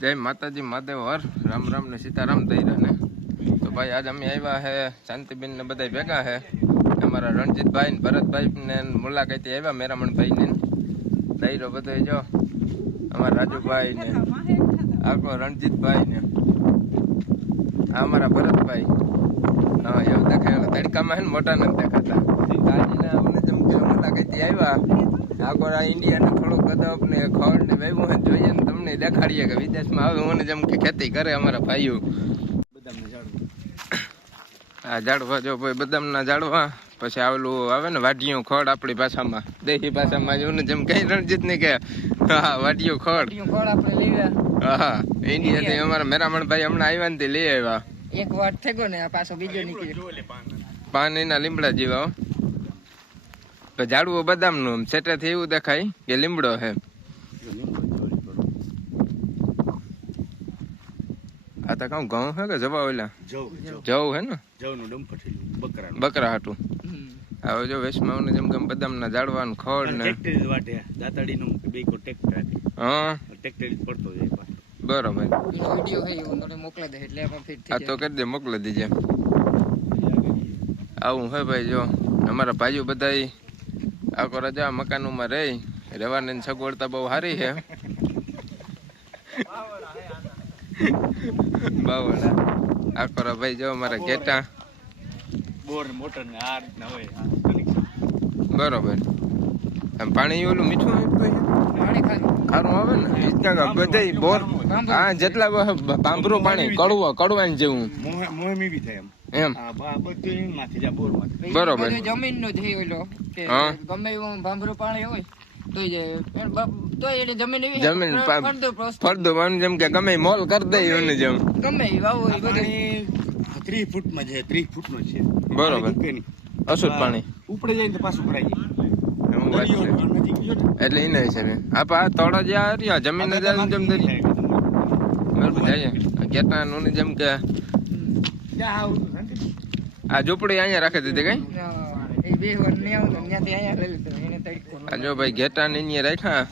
જય માતાજી માદેવ હર. રામ રામ ને સીતારામ થઈ ને. તો ભાઈ, આજ અમે આવ્યા હે, શાંતિબેન ને બધા ભેગા હે. અમારા રણજીતભાઈ ને ભરતભાઈ ને મુલાકાતે આવ્યા મેરામણભાઈ ને ડાયરો બધો જો. અમારા રાજુભાઈ ને, આખો રણજીતભાઈ ને. અમારા ભરતભાઈ. હા એવું દેખાય. તડકામાં હે ને મોટા નથી દેખાતા. કાજીને અમને જેમ કે મુલાકાતે આવ્યા. આ ઇન્ડિયાને થોડુંક ગદપ ને ખડ ને વેવું જોઈએ ને તમને દેખાડીએ કે વિદેશમાં આવે. મને જેમ કે ખેતી કરે અમારા ભાઈઓ. આ ઝાડવા જો ભાઈ બદામના ઝાડવા. પછી આવેલું આવે ને વાઢિયું ખડ આપણી ભાષામાં. દેશી ભાષામાં જેમ કઈ રણજીત ને કે હા વાઢિયું ખડ. ફળ આપણે લેવા હા ઇન્ડિયાથી અમારા મેરામણ ભાઈ હમણાં આવ્યા ને તે લઈ આવ્યા. એક વાર ગયો ને પાછો બીજો નીકળ્યો. પાન. એના લીમડા જેવા. તો ઝાડવું બદામનું સેટેથી એવું દેખાય કે લીમડો છે. આ તો કાઉ ઘઉં છે કે જવા ઓલા? જવું હે ને? બકરા હાટું. હવે જો વેશમાં જેમ કે બદામના ઝાડવાનું ખડ ને. હા. ટ્રેક્ટર પડતો જાય બરાબર. વિડિયો હે એવું મોકલા દે એટલે એમાં ફિટ આ તો કરી દે મોકલી દેજે. આવું હે ભાઈ જો. અમારા ભાઈઓ બધા આખો રજા મકાનોમાં રહી રહેવાની સગવડતા બહુ સારી છે. બાવળા. આખો ભાઈ જો મારા ઘેટા. બોર મોટર ને આ રીતના હોય બરોબર. આમ પાણી ઓલું મીઠું હોય પાણી ખાલી. ખારું આવે ને? રીતના બધાય બોર હા જેટલા પાંભરું પાણી કડવા કડવાન જેવું. મોહમી બી થાય એમ. એમ. બધું એમાંથી જા બોર બરોબર. જમીન જમીનનો થઈ ઓલો. કે હા. ગમે એવું ભાંભરું પાણી હોય તો જ તો એની જમીન જમીન પાણી જેમ કે ગમે મોલ કરી દે એને જેમ. ગમે ત્રીસ ફૂટમાં છે ત્રીસ ફૂટનો છે. બરોબર. અશુદ્ધ પાણી. ઉપડે જાય તો પાછું ભરાઈ જાય. એટલે એને છે ને. આ પા તોડા જે આ રહ્યા જમીન જ જેમ દરી બરોબર જાય કેટા નું જેમ કે. આ ઝૂંપડી અહીંયા રાખી દીધી કઈ? બે ભાઈ ઘેટા ને અહીંયા રાખ્યા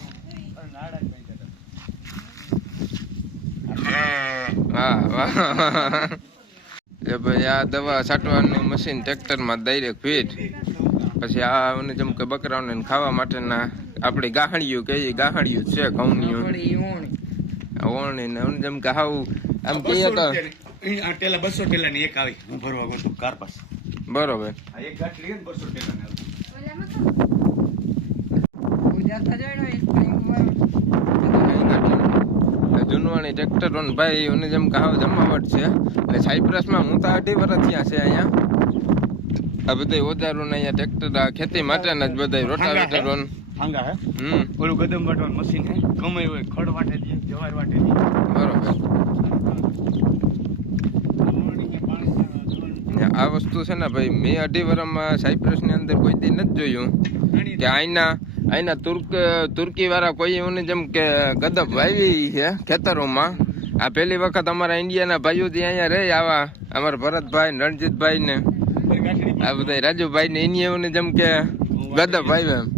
પછી આ કે બકરાઓને ખાવા માટેના આપણી ગાહડિયું કહીએ ગાહડિયું છે ઘઉંની ઓણી. ને જેમ કે હાવ, આમ કહીએ તો બસો ટેલા ની એક આવી, હું ભરવા ગયો કાર પાસ. બરોબર. જુનવાણી એક ગાંઠ લઈએ ને બસો જૂનવાણી ટ્રેક્ટર ભાઈ એની જેમ કે જમાવટ છે. અને સાયપ્રસમાં હું તો અઢી વર્ષ થયા છે અહીંયા. આ બધા ઓજારો ને અહીંયા ટ્રેક્ટર આ ખેતી માટેના જ બધા રોટાવેટર હાંગા હે? હમ. ઓલું ગદમ વાટવાનું મશીન હે? ગમે હોય ખડ વાટે દે જવાર વાટે દે. બરોબર. ને આ વસ્તુ છે ને ભાઈ મેં અઢી વર્ષમાં સાયપ્રસની અંદર કોઈ દી નથી જોયું. કે આઈના આઈના તુર્ક તુર્કી વાળા કોઈ એવું જેમ કે ગદબ વાવી છે ખેતરોમાં. આ પહેલી વખત અમારા ઇન્ડિયાના ભાઈઓ જે અહીંયા રહે આવા અમારા ભરતભાઈ ને રણજીતભાઈ ને આ બધા રાજુભાઈ ને એની એવું જેમ કે ગદબ વાવ્યા એમ.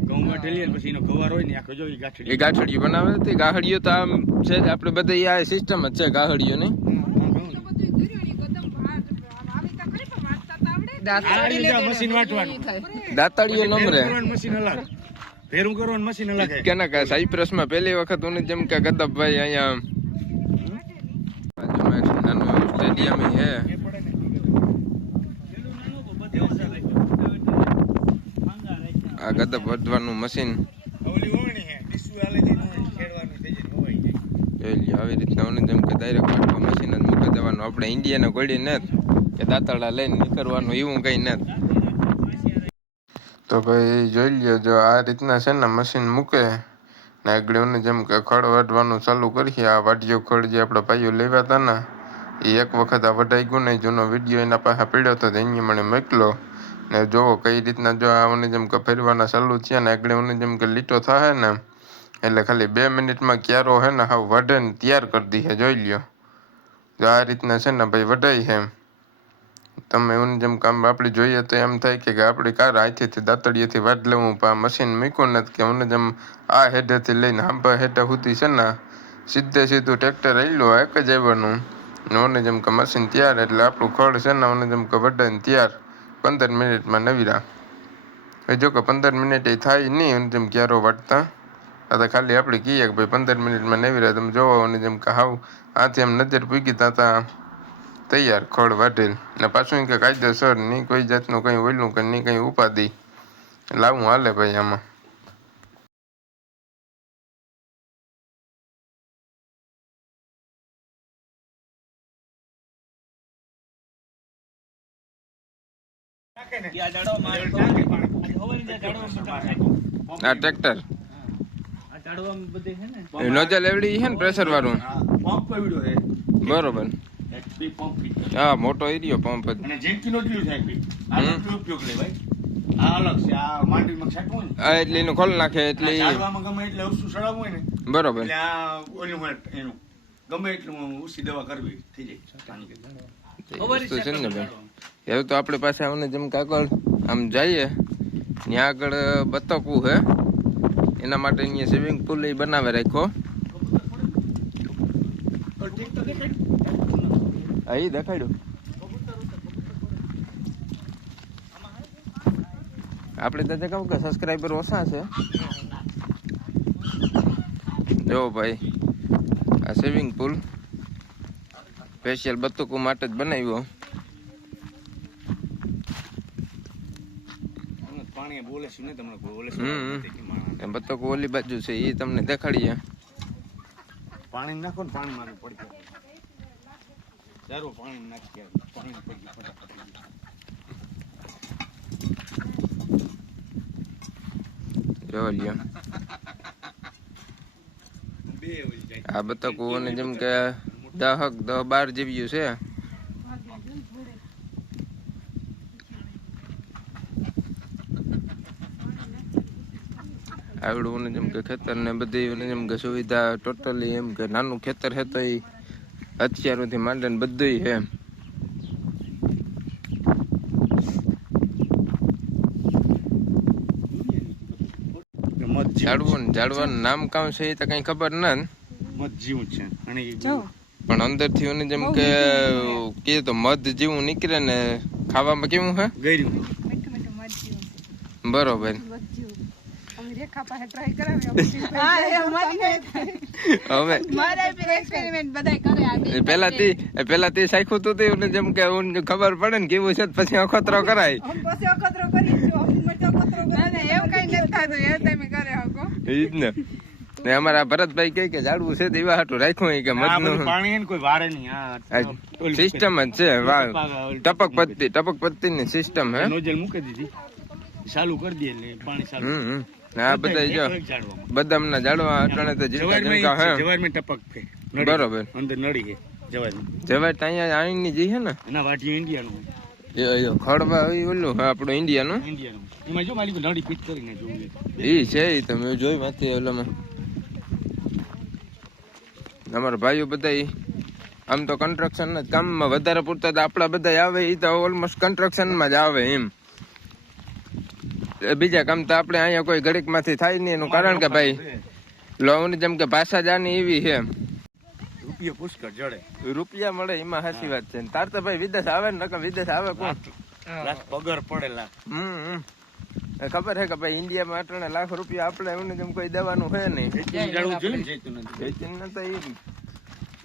એ ગાંઠડીઓ બનાવે હતી ગાહડીઓ તો આમ છે જ આપણે બધા આ સિસ્ટમ જ છે ગાહડીઓ ની દાંત આ કાઢી રીતે લે તો મશીન વાટવાનું. ઈ નમરે મશીન અલગ. ભેરું કરવાનું મશીન અલગ કે ના કે સાયપ્રસમાં પહેલી વખત હું જેમ કે ગદબભાઈ અહીંયા બાજુમાં એક નાનું સ્ટેડિયમ છે આ ગદબ વધવાનું મશીન હે આવી રીતના ઓને જેમ કે ડાયરેક્ટ મશીન જ મૂકી દેવાનું. આપણે ઇન્ડિયાના ગોળી ને કે દાંતરડા લઈને નીકળવાનું એવું કઈ નથી. તો ભાઈ જોઈ લ્યો, જો આ રીતના છે ને મશીન મૂકે ને આગળ જેમ કે ખડ વાટવાનું ચાલુ કરીએ, આ વાટીયો ખડ જે આપણા ભાઈઓ લેવા હતા ને એ એક વખત આ વઢાઈ ગયું ને જૂનો વીડિયો એના પાસે પીડ્યો હતો એને મને મોકલો. ને જોવો કઈ રીતના જો આ જેમ કે ફેરવાના ચાલુ થયા ને આગળ ઓને જેમ કે લીટો થાય ને, એટલે ખાલી બે મિનિટમાં ક્યારો હે ને હાવ વઢે ને તૈયાર કરી દી હે જોઈ લ્યો. જો આ રીતના છે ને ભાઈ વઢાઈ હે તમે જેમ કામ આપણે જોઈએ તો એમ થાય કે આપણી કાર હાથેથી દાંતડીએથી વાટ લેવું પણ મશીન મૂક્યું નથી કે મને જેમ આ હેઠેથી લઈને આંબા હેઠા સુધી છે ને, સીધે સીધું ટ્રેક્ટર આવેલું એક જ આવવાનું. ને ઓને જેમ કે મશીન તૈયાર એટલે આપણું ખડ છે ને, ઓને જેમ કે વડાઈને તૈયાર. પંદર મિનિટમાં નવીરા. એ જો કે પંદર મિનિટ એ થાય નહીં જેમ ક્યારો વાટતા. આ તો ખાલી આપણે કહીએ કે ભાઈ પંદર મિનિટમાં નવીરા. તમે જોવો અને જેમ કે હાવ આથી એમ નજર પૂગી તા. તૈયાર ખડ વાઢેલ. ને પાછું કે કાયદેસર નહીં કોઈ જાતનું કંઈ ઓયલું કે નહીં કંઈ ઉપાધિ. લાવું હાલે ભાઈ આમાં. આ ટ્રેક્ટર. આ જાડવામાં બધે છે ને? એ નોઝલ એવડી છે ને પ્રેશર વાળું. હા, પંપ પડ્યો છે. બરોબર. બી પંપ હા મોટો એરિયો પંપ અને જેન્કીનો નો થાય બી. આ ઉપયોગ લે ભાઈ? આ અલગ છે આ માંડવીમાં છાંટવું ને. એટલે એનું ખોલ નાખે એટલે ઝાડવામાં ગમે એટલે ઓછું સડાવવું હોય ને બરોબર. એટલે આ ઓલું હોય એનું. ગમે એટલું ઓછી દવા કરવી થઈ જાય. વસ્તુ છે ને ભાઈ હવે તો આપણે પાસે આમને જેમ કે આગળ આમ જઈએ ત્યાં આગળ બતકવું હે. એના માટે અહીંયા સ્વિમિંગ પુલ એ બનાવે રાખ્યો. હા એ દેખાડ્યું. આપણે તો કહું કે સબસ્ક્રાઈબર ઓછા છે. જો ભાઈ આ સ્વિમિંગ પુલ સ્પેશિયલ બતકો માટે જ બનાવ્યો. બતકો ઓલી બાજુ છે એ તમને દેખાડીએ. પાણી નાખો ને પાણી મારું પડી સારું પાણી નાખી પાણી પડી ગયું. ફટાફટ. આ બતકોને જેમ કે દહક દહ બાર જેવી છે. આવડું જેમ કે ખેતર ને બધી જેમ કે સુવિધા ટોટલી એમ કે નાનું ખેતર છે તો એ હથિયારોથી માંડીને બધું છે ઝાડવું ને ઝાડવાનું નામ કામ છે એ તો કઈ ખબર ના મધ જીવ છે. પણ અંદરથી જેમ કે કે તો મધ જેવું નીકળે ને ખાવામાં કેવું હે? બરોબર. રેખા પાસે ટ્રાય કરાવી હવે મારા એક્સપેરિમેન્ટ બધાય કરે આ પેલા થી પેલા થી સાખ્યું તું તે જેમ કે ઓને ખબર પડે ને કેવું છે પછી અખતરો કરાય. પછી અખતરો કરી જો મરચો અખતરો ના ના એવું કઈ નથી થતું એ તમે કરે હકો ઈ જ ને. ને અમારા ભરતભાઈ કહે કે ઝાડવું છે તો એવા હાટું રાખ્યું કે મધનું. પાણી કોઈ વારે નહીં આ સિસ્ટમ જ છે વાહ ટપક- ટપક પત્તી ટપક પત્તી ની સિસ્ટમ હે. નોઝલ મૂકી દીધી. ચાલુ કરી દે એટલે પાણી ચાલુ. ને આ બધા જો. બદામ ના ઝાડવા અટાણે તો જીનકા જવારમાં હે. જવાર મે ટપક છે. બરોબર. અંદર નડી છે જવાર જવાર તો અહીંયા આણીની જી હે ને? એના વાટી ઇન્ડિયા નું એ ખડવા ઓલું હા, આપણું ઇન્ડિયા નું એમાં જો માલિક નળી ફિટ કરીને જોવું ઈ છે ઈ તમે જોઈ માંથી ઓલામાં. અમારા ભાઈઓ બધા આમ તો કન્સ્ટ્રક્શન કામમાં વધારે પૂરતા આપણા બધા આવે એ તો ઓલમોસ્ટ કન્સ્ટ્રક્શનમાં જ આવે એમ. બીજા કામ તો આપણે અહીંયા કોઈ ઘડીકમાંથી થાય નહીં એનું કારણ કે ભાઈ લોન જેમ કે ભાષા જાની એવી છે. રૂપિયો પુષ્કળ જડે. રૂપિયા મળે એમાં સાચી વાત છે. તાર તો ભાઈ વિદેશ આવે ને નકર વિદેશ આવે કોણ? પગાર પડેલા. હમ. ખબર છે કે ભાઈ ઇન્ડિયામાં અટાણે લાખ રૂપિયા આપણે એમને જેમ કોઈ દેવાનું હોય નહીં. જડવું ને જૈતિન ને તો ઈ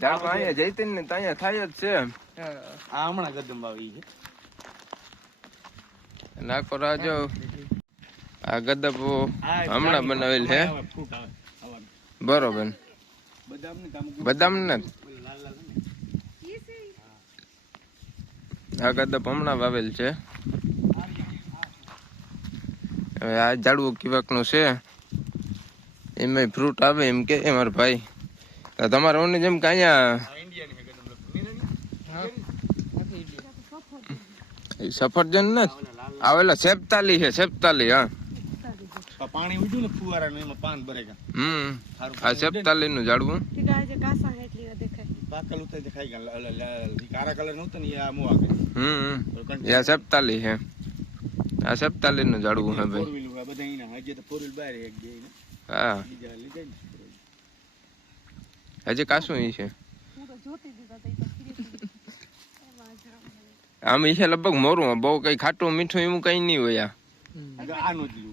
જાણવા અહીંયા જૈતિન ને તો અહીંયા થાય જ છે. આ હમણાં કદમ આવી છે. નાખો રાજો આ ગદપો હમણાં બનાવેલ છે. બરોબર. બદામ ને. આ ગદપ હમણાં વાવેલ છે. હવે આ ઝાડવું કિવાકનું છે. એમાં ફ્રૂટ આવે એમ કે મારા ભાઈ. તમારે ઓને જેમ કે અહીંયા સફરજન ને આવેલા સેપતાલી છે સેપતાલી હા. આ પાણી ઉડ્યું ને ફુવારાનું એમાં પાન ભરેગા હમ. સારું આ સેપતાલી નું. ઝાડવું ટીકા જે કાસા હેટલી દેખાય. પાકલ ઉતાર ખાઈ ગયા લ- લ- લ- કારા કલર નહોતો ને એ આ મોવા ગયો હમ. એ આ સેપતાલી છે આ સેપતાલી નું ઝાડવું હે ફોર ભાઈ. વ્હીલ આ બધા એના. હજી તો ફોર વ્હીલ બહાર એક બે ને હા. બીજા લઈ જાય ને. હજી કાશું ઈ છે. હું તો જોતી હતી તો ઈ તો ફરી એમાં જ આમ ઈ છે લગભગ મોરું બહુ કઈ ખાટું મીઠું એવું કઈ નહીં હોય આ. આનું જ લીધું ગદમમાં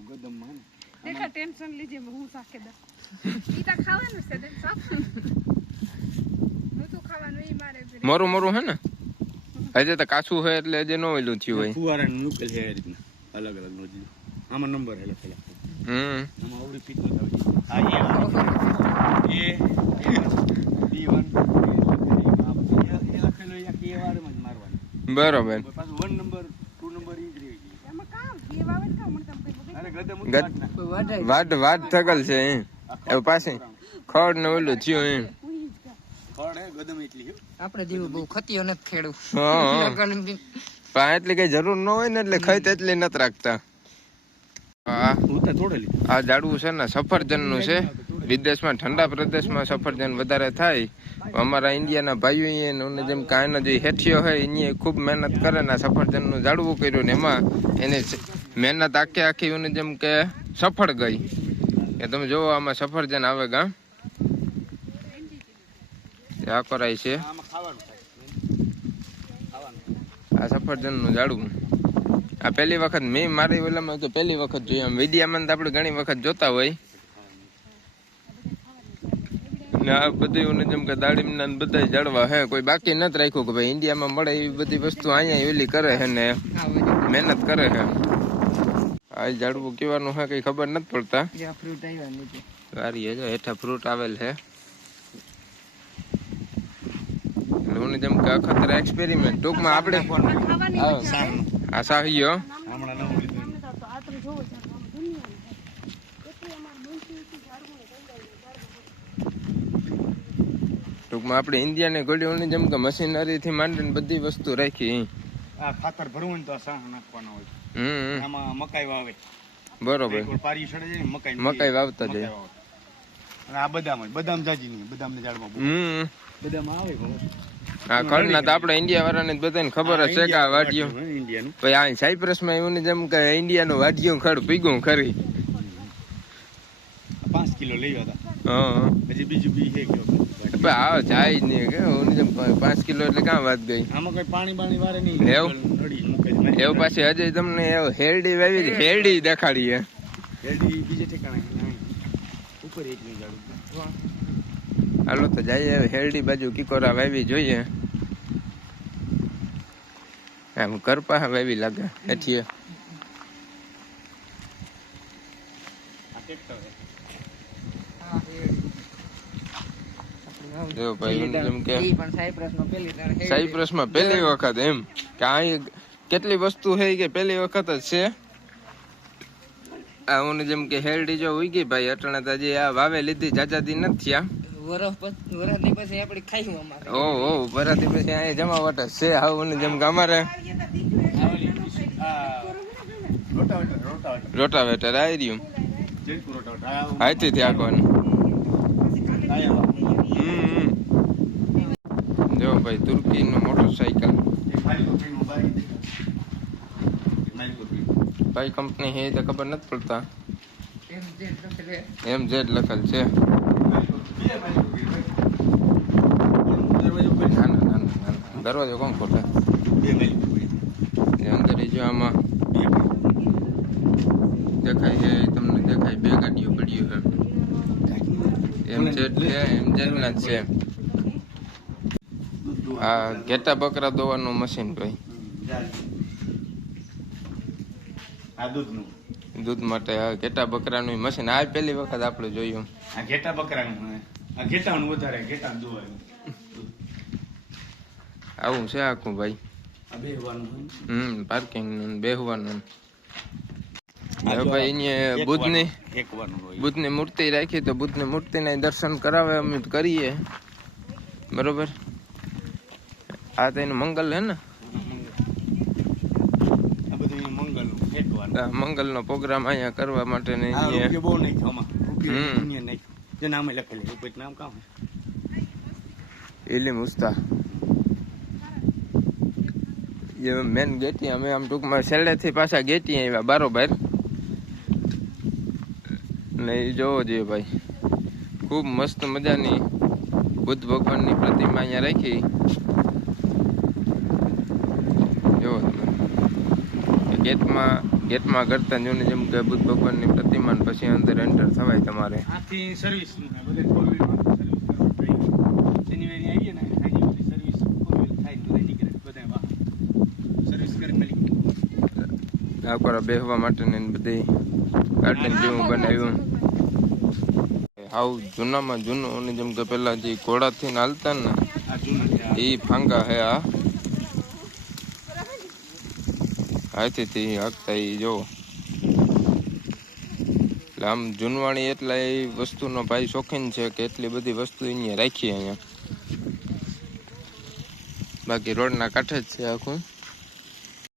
દેખા ટેન્શન લીજે હું સાકે દા. ઈ તો ખાવાનું છે દેન સાફ. હું તો ખાવાનું ઈ મારે. મોરું મોરું હે ને? હજી તો કાચું હોય એટલે જે નો વેલું થયું હોય. ફુવારાનું નુકલ છે એ રીતના. અલગ અલગ નો જીવ. આમાં નંબર હે લખેલા હમ. આમાં આવડી ફીટ નો થાય એ બી વન એ લખેલું એ જ મારવાનું. બરોબર. પાછું વન નંબર ઈ જ રહી ગઈ એમાં કામ બે વાવે ને કામ મને કામ કઈ બગડી અરે ગદમ ગદ- વાટ વાટ થકલ છે એ પાસે ખડ ને ઓલું થયું એમ. આપણે જેવું બહુ ખતીઓ નથી પણ એટલી કઈ જરૂર ન હોય ને એટલે એટલી નથી રાખતા. આ ઉતા ઝાડવું છે ને સફરજનનું છે વિદેશમાં ઠંડા પ્રદેશમાં સફરજન વધારે થાય. અમારા ઇન્ડિયાના ભાઈઓ એને જેમ કે આનો જે હેઠિયો હોય એને ખૂબ મહેનત કરે ને આ સફરજનનું ઝાડવું કર્યું ને એમાં એની મહેનત આખી આખી એને જેમ કે સફળ ગઈ. કે તમે જોવો, આમાં સફરજન આવે ગા. આ કરાય છે. આ સફરજનનું ઝાડવું. આ પહેલી વખત મેં મારી ઓલામાં તો પહેલી વખત જોયું. આમ વિડીયામાં આપણે ઘણી વખત જોતા હોય. ને આ બધી જેમ કે દાડીમના બધા ઝાડવા હે. કોઈ બાકી નથી રાખ્યું કે ભાઈ ઇન્ડિયામાં મળે એવી બધી વસ્તુ અહીંયા ઓલી કરે છે ને મહેનત કરે છે આ ઝાડવું કેવાનું હે કઈ ખબર નથી પડતા. જ્યાં fruit આવ્યા નીચે. સારી હજો હેઠા ફ્રૂટ આવેલ છે એટલે જેમ કે અખતરા એક્સપેરિમેન્ટ ટૂંકમાં આપણે આ સાહિયો ટૂંકમાં આપણે ઇન્ડિયાની ગોળીઓની જેમ કે મશીનરીથી માંડીને બધી વસ્તુ રાખી. આ ખાતર ભરવું તો આ સાહ નાખવાનો હોય. આમાં મકાઈ વાવે. બરોબર. પારી સડે જાય મકાઈ મકાઈ વાવતા જાય. અને આ બદામ હોય. બદામ જાજી નહીં બદામ ને ઝાડમાં હમ બદામ આવે બહુ. આ ખડના તો આપણે ઇન્ડિયા વાળાને બધાને ખબર છે કે આ વાડિયું હે, ભાઈ આ સાયપ્રસમાં એવું જેમ કે ઇન્ડિયાનો વાડિયું ખડ પીગું ખરી. પાંચ કિલો લઈ હતા. હા હજી બીજું બી છે જાય જ નહીં કે જેમ પાંચ કિલો એટલે કાં વાત ગઈ? આમાં કઈ પાણી પાણી વારે નહીં. એવું? એવું પાછી હજી તમને એવું હેરડી વાવી હેરડી હેરડી દેખાડીએ. હેરડી બીજે ઠેકાણે ઉપર એક નહીં ઝાડું હાલો તો જઈએ હેરડી બાજુ કિકોરા વાવી જોઈએ. એમ કરપા વાવી લાગે હેઠીએ. સાયપ્રસમાં. હા, પહેલી વખત એમ કે અહીં કેટલી વસ્તુ છે કે પહેલી વખત જ છે. આ ઓની જેમ કે હેરડી જો ઉગી ભાઈ અટણા તો હજી આ વાવે લીધી જાજાદી નથી થયા. વરસ પછ- પછી આપણે ખાઈશું અમારે. ઓ ઓ વરાતી પછી અહીંયા જમાવટ જ છે આવું જેમ કે અમારે આ રોટાવેટર આવી રહ્યું. આ આયા હમ જો ભાઈ તુર્કી નું કઈ કંપની એ તો ખબર નથી પડતા. એમ. જેડ લખેલ છે. દરવાજો કોણ ખોટે અંદર જો આમાં દેખાય છે તમને દેખાય. બે ગાડીઓ પડ્યું છે. એમ જેડ એમ જેડ ના છે. આ ઘેટા બકરા દોવાનું મશીન ભાઈ આ દૂધનું. દૂધ માટે આ ઘેટા બકરાનું મશીન આ પહેલી વખત આપણે જોયું. આ ઘેટા બકરાનું હે. આ ઘેટાનું વધારે ઘેટા દોવાનું આવું છે આખું ભાઈ. હમ પાર્કિંગનું બેહવાનું. હવે ભાઈ અહીંયા બુદ્ધની ની બુદ્ધની બુદ્ધની મૂર્તિ રાખી તો બુદ્ધની મૂર્તિના દર્શન કરાવે અમે કરીએ. બરોબર? આ તો એનું મંગલ હે ને? એક મંગલનો પ્રોગ્રામ અહીંયા કરવા માટે ને બહુ નહીં થવા. જે નામે લખેલું નામ કામ? ઇલિમ ઉસ્તા. એ મેન ગેટી અમે આમ ટૂંકમાં છેલ્લેથી પાછા ગેટી આવ્યા બારોબાર. ને એ જોવો જોઈએ ભાઈ. ખૂબ મસ્ત મજાની બુદ્ધ ભગવાનની પ્રતિમા અહીંયા રાખી જો ગેટમાં ગેટમાં કરતા જોને જેમ કે બુદ્ધ ભગવાનની પ્રતિમા પછી અંદર એન્ટર થવાય તમારે. આથી સર્વિસ બધે ફોર વ્હીલમાં સર્વિસ જાય શનિવારે આવીએ ને બધી સર્વિસ ફોર વ્હીલ થાય બધા નીકળે બધા વાહન સર્વિસ કરી મળી ગાકોરા બેહવા માટે ને બધી ગાર્ડન જેવું બનાવ્યું. હાવ જૂનામાં જૂનું અને જેમ કે પેલા જે ઘોડાથી હાલતા ને. એ ફાંગા હે આ. હાથીથી હાંકતા એ જો. એટલે આમ જૂનવાણી એટલા એ વસ્તુનો ભાઈ શોખીન છે કે એટલી બધી વસ્તુ અહીંયા રાખી અહીંયા. બાકી રોડના કાંઠે જ છે આખું.